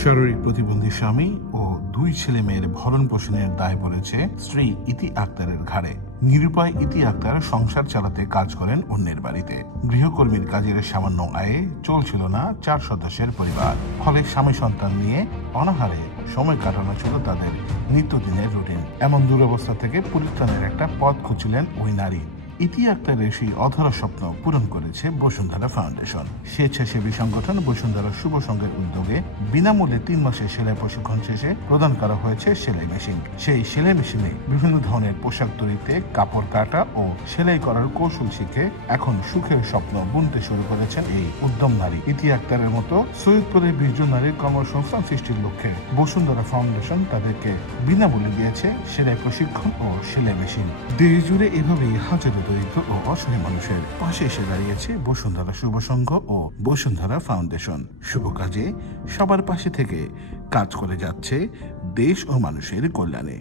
শারীরিক প্রতিবন্ধী স্বামী ও 2 ছেলে মেয়ের ভরণ পোষণের দায় পড়েছে স্ত্রী ইতি আক্তারের ঘাড়ে। নিরুপায় ইতি আক্তার সংসার চালাতে কাজ করেন অন্যের বাড়িতে। গৃহকর্মীর কাজের সামান্য আয়ে চলছিল না 4 সদস্যের পরিবার। ফলে স্বামী সন্তান নিয়ে অনাহারে সময় কাটানো ছিল তাদের নিত্যদিনের রুটিন। এমন দুরবস্থা থেকে পরিত্রাণের একটা পথ খুঁজছিলেন ওই নারী। ইতি আক্তারের সেই অধরা স্বপ্ন পূরণ করেছে বসুন্ধরা ফাউন্ডেশন। স্বেচ্ছাসেবী সংগঠন বসুন্ধরা শুভ সংঘের উদ্যোগে বিনামূল্যে 3 মাসের সেলাই প্রশিক্ষণ শেষে প্রদান করা হয়েছে সেলাই মেশিন। সেই সেলাই মেশিনে বিভিন্ন ধরনের পোশাক তৈরিতে কাপড় কাটা ও সেলাই করার কৌশল শিখে এখন সুখের স্বপ্ন বুনতে শুরু করেছেন এই উদ্যম নারী। ইতি আক্তারের মতো সৈয়দপুরের 20 জন নারীর কর্মসংস্থান সৃষ্টির লক্ষ্যে বসুন্ধরা ফাউন্ডেশন তাদেরকে বিনামূল্যে দিয়েছে সেলাই প্রশিক্ষণ ও সেলাই মেশিন। দেশ জুড়ে এভাবেই হাজারো দরিদ্র ও অসহায় মানুষের পাশে এসে দাঁড়িয়েছে বসুন্ধরা শুভ সংঘ ও বসুন্ধরা ফাউন্ডেশন। শুভ কাজে সবার পাশে থেকে কাজ করে যাচ্ছে দেশ ও মানুষের কল্যাণে।